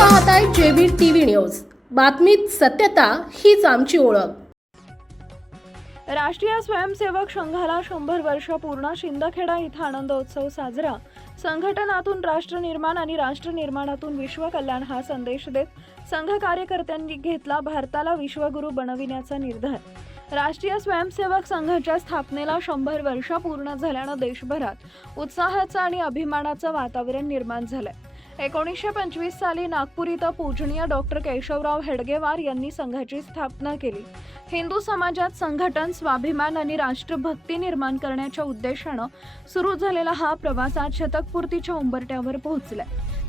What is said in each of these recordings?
पाहताय जेबीर TV news. बातमीत सत्यता हीच आमची ओळख. राष्ट्रीय स्वयंसेवक संघाला शंभर वर्ष पूर्ण शिंदखेडा इथं आनंदोत्सव साजरा. संघटनातून राष्ट्र निर्माण आणि राष्ट्र निर्माणातून विश्व कल्याण हा संदेश देत संघ कार्यकर्त्यांनी घेतला भारताला विश्वगुरू बनविण्याचा निर्धार. राष्ट्रीय स्वयंसेवक संघाच्या स्थापनेला शंभर वर्ष पूर्ण झाल्यानं देशभरात उत्साहाचं आणि अभिमानाचं वातावरण निर्माण झालंय. एकोणीसशे पंचवीस साली नागपूर इथं पूजनीय डॉक्टर केशवराव हेडगेवार यांनी संघाची स्थापना केली. हिंदू समाजात संघटन स्वाभिमान आणि राष्ट्रभक्ती निर्माण करण्याच्या उद्देशानं सुरू झालेला हा प्रवास आज शतकपूर्तीच्या उंबरट्यावर पोहोचलाय.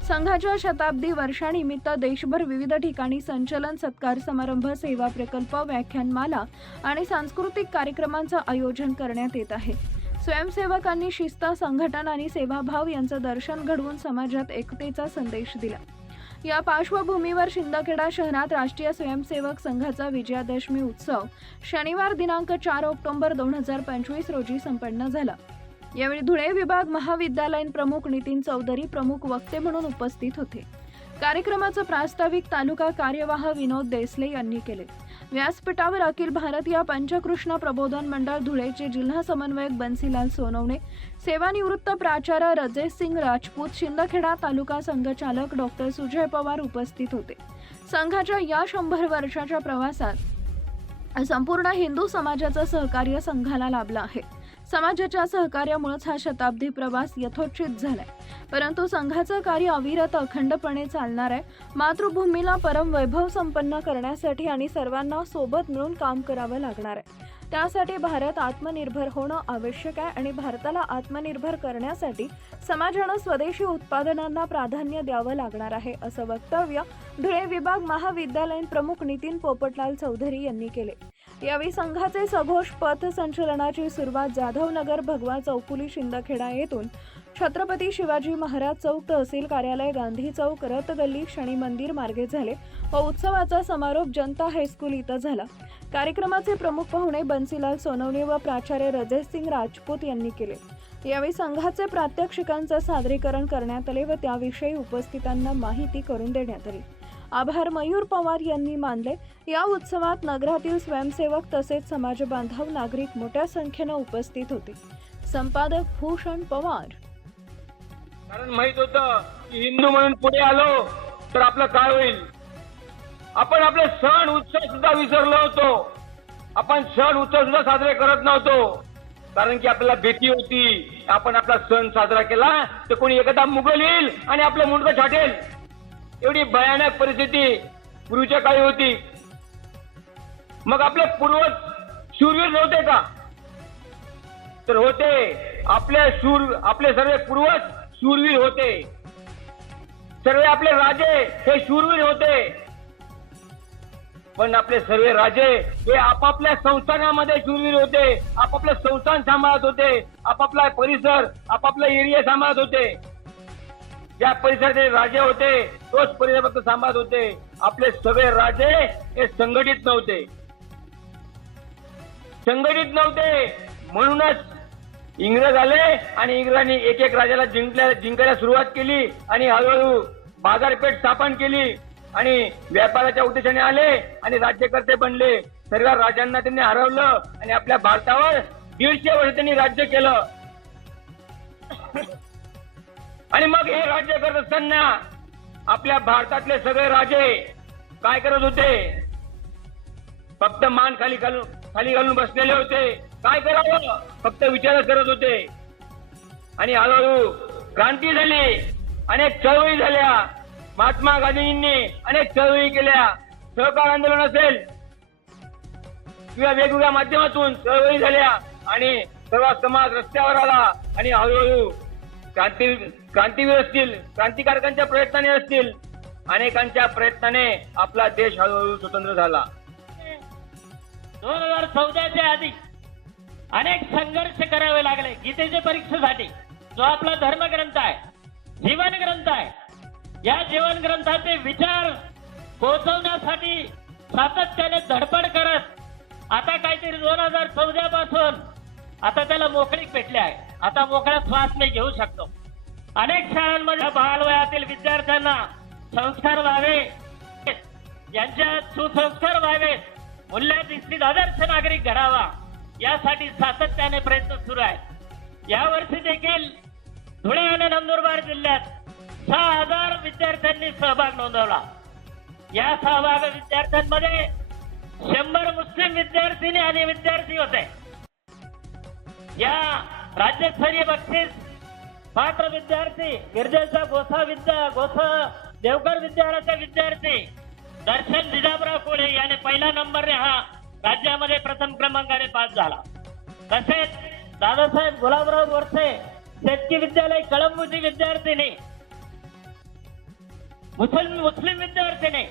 संघाच्या शताब्दी वर्षानिमित्त देशभर विविध ठिकाणी संचलन सत्कार समारंभ सेवा प्रकल्प व्याख्यानमाला आणि सांस्कृतिक कार्यक्रमांचं आयोजन करण्यात येत आहे. स्वयंसेवकांनी शिस्त संघटन आणि सेवाभाव यांचं दर्शन घडवून समाजात एकतेचा संदेश दिला. या पार्श्वभूमीवर शिंदखेडा शहरात राष्ट्रीय स्वयंसेवक संघाचा विजयादशमी उत्सव शनिवार दिनांक चार ऑक्टोबर दोन हजार पंचवीस रोजी संपन्न झाला. यावेळी धुळे विभाग महाविद्यालयीन प्रमुख नितीन चौधरी प्रमुख वक्ते म्हणून उपस्थित होते. कार्यक्रमाचं प्रास्ताविक तालुका कार्यवाह विनोद देसले यांनी केले. व्यासपीठावर अखिल भारतीय पंचकृष्ण प्रबोधन मंडळ धुळेचे जिल्हा समन्वयक बन्सीलाल सोनवणे सेवानिवृत्त प्राचार्य रजेश सिंग राजपूत शिंदखेडा तालुका संघचालक डॉक्टर सुजय पवार उपस्थित होते. संघाच्या या शंभर वर्षाच्या प्रवासात संपूर्ण हिंदू समाजाचं सहकार्य संघाला लाभलं आहे. समाजाच्या सहकार्यामुळेच हा शताब्दी प्रवास यथोचित झालाय. परंतु संघाचं कार्य अविरत अखंडपणे चालणार आहे. मातृभूमीला परम वैभव संपन्न करण्यासाठी आणि सर्वांना सोबत मिळून काम करावं लागणार आहे. त्यासाठी भारत आत्मनिर्भर होणं आवश्यक आहे आणि भारताला आत्मनिर्भर करण्यासाठी समाजानं स्वदेशी उत्पादनांना प्राधान्य द्यावं लागणार आहे असं वक्तव्य धुळे विभाग महाविद्यालयीन प्रमुख नितीन पोपटलाल चौधरी यांनी केले. यावेळी संघाचे सघोष पथ संचलनाची सुरुवात जाधवनगर भगवा चौफुली शिंदखेडा येथून छत्रपती शिवाजी महाराज चौक तहसील कार्यालय गांधी चौक रथगल्ली शनी मंदिर मार्गे झाले व उत्सवाचा समारोप जनता हायस्कूल इथं झाला. कार्यक्रमाचे प्रमुख पाहुणे बन्सीलाल सोनवणे व प्राचार्य रजेश सिंग राजपूत यांनी केले. यावेळी संघाचे प्रात्यक्षिकांचं सादरीकरण करण्यात आले व त्याविषयी उपस्थितांना माहिती करून देण्यात आली. आभार मयूर पवार यांनी मानले. या उत्सवात नगरातील स्वयंसेवक तसेच समाजबांधव नागरिक मोठ्या संख्येनं उपस्थित होते. संपादक भूषण पवार. कारण माहीत होत की हिंदू म्हणून पुढे आलो तर आपलं काय होईल? आपण आपले सण उत्सव सुद्धा विसरलो होतो. आपण सण उत्सव सुद्धा साजरे करत नव्हतो. कारण की आपल्याला भीती होती. आपण आपला सण साजरा केला तर कोणी एखादा मुघल येईल आणि आपलं मुंडकं छाटेल. एवढी भयानक परिस्थिती पूर्वीच्या काळी होती. मग आपले पूर्वज शूरवीर नव्हते का? तर होते. आपले शूर आपले सर्व पूर्वज शूरवीर होते. सर्व आपले राजे हे शूरवीर होते. पण आपले सर्व राजे हे आपापल्या संस्थानामध्ये शूरवीर होते. आपापलं संस्थान सांभाळत होते. आपापला परिसर आपापला एरिया सांभाळत होते. ज्या परिसराचे राजे होते तोच परिसर फक्त सांभाळत होते. आपले सगळे राजे हे संघटित नव्हते. संघटित नव्हते. म्हणूनच इंग्रज आले आणि इंग्रजांनी एक एक राजाला जिंकल्या जिंकायला सुरुवात केली आणि हळूहळू बाजारपेठ स्थापन केली आणि व्यापाराच्या उद्देशाने आले आणि राज्यकर्ते बनले. सर्व राजांना त्यांनी हरवलं आणि आपल्या भारतावर दीडशे वर्ष त्यांनी राज्य केलं. आणि मग हे राज्य करत असताना आपल्या भारतातले सगळे राजे काय करत होते? फक्त मान खाली घालून खाली घालून बसलेले होते. काय करावं? फक्त विचारच करत होते. आणि हळूहळू क्रांती झाली. अनेक चळवळी झाल्या. महात्मा गांधींनी अनेक चळवळी केल्या. सहकार आंदोलन असेल किंवा वेगवेगळ्या माध्यमातून चळवळी झाल्या आणि सर्व समाज रस्त्यावर आला आणि हळूहळू क्रांती क्रांतीवीर असतील क्रांतिकारकांच्या प्रयत्नाने असतील. अनेकांच्या प्रयत्नाने आपला देश हळूहळू स्वतंत्र झाला. दोन हजार चौदाच्या आधी अनेक संघर्ष करावे लागले गीतेच्या परीक्षेसाठी. जो आपला धर्मग्रंथ आहे जीवन ग्रंथ आहे या जीवन ग्रंथाचे विचार पोहोचवण्यासाठी सातत्याने धडपड करत आता काहीतरी दोन हजार चौदा पासून आता त्याला मोकळीक भेटली आहे. आता मोकळा श्वास मी घेऊ शकतो. अनेक शाळांमध्ये बालवयातील विद्यार्थ्यांना संस्कार व्हावे. यांच्यात सुसंस्कार व्हावेत मूल्याधिष्ठित आदर्श नागरिक घडावा. यासाठी सातत्याने प्रयत्न सुरू आहे यावर्षी देखील धुळे आणि नंदुरबार जिल्ह्यात सहा हजार विद्यार्थ्यांनी सहभाग नोंदवला. या सहभाग विद्यार्थ्यांमध्ये शंभर मुस्लिम विद्यार्थिनी आणि विद्यार्थी होते. या राज्यस्तरीय बक्षीस पात्र विद्यार्थी गिरजेचा गोसा विद्या गोसा देवकर विद्यालयाचा विद्यार्थी दर्शन जिजाबराव कोळे याने पहिला नंबरने हा राज्यामध्ये प्रथम क्रमांकाने पास झाला. तसेच दादासाहेब गुलाबराव गोरसे शेतकी विद्यालय कळंबूची विद्यार्थिनी मुस्लिम मुस्लिम विद्यार्थिनी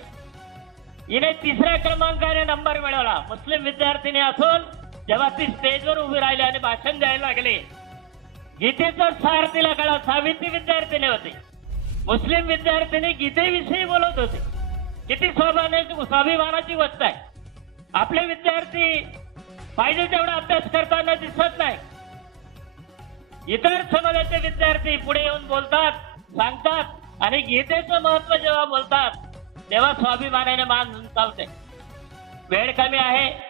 हिने तिसऱ्या क्रमांकाने नंबर मिळवला. मुस्लिम विद्यार्थिनी असून जेव्हा ती स्टेजवर उभी राहिली आणि भाषण द्यायला लागले गीतेचा सार तिला कळा सावित्री विद्यार्थिनी होती. मुस्लिम विद्यार्थिनी गीतेविषयी बोलत होते. किती स्वाभिमानाची स्वाभिमानाची गोष्ट आहे. आपले विद्यार्थी पाहिजे तेवढा अभ्यास करताना दिसत नाही. इतर समाजाचे विद्यार्थी पुढे येऊन बोलतात सांगतात आणि गीतेचं महत्त्व जेव्हा बोलतात तेव्हा स्वाभिमानाने मान चालते वेळ कमी आहे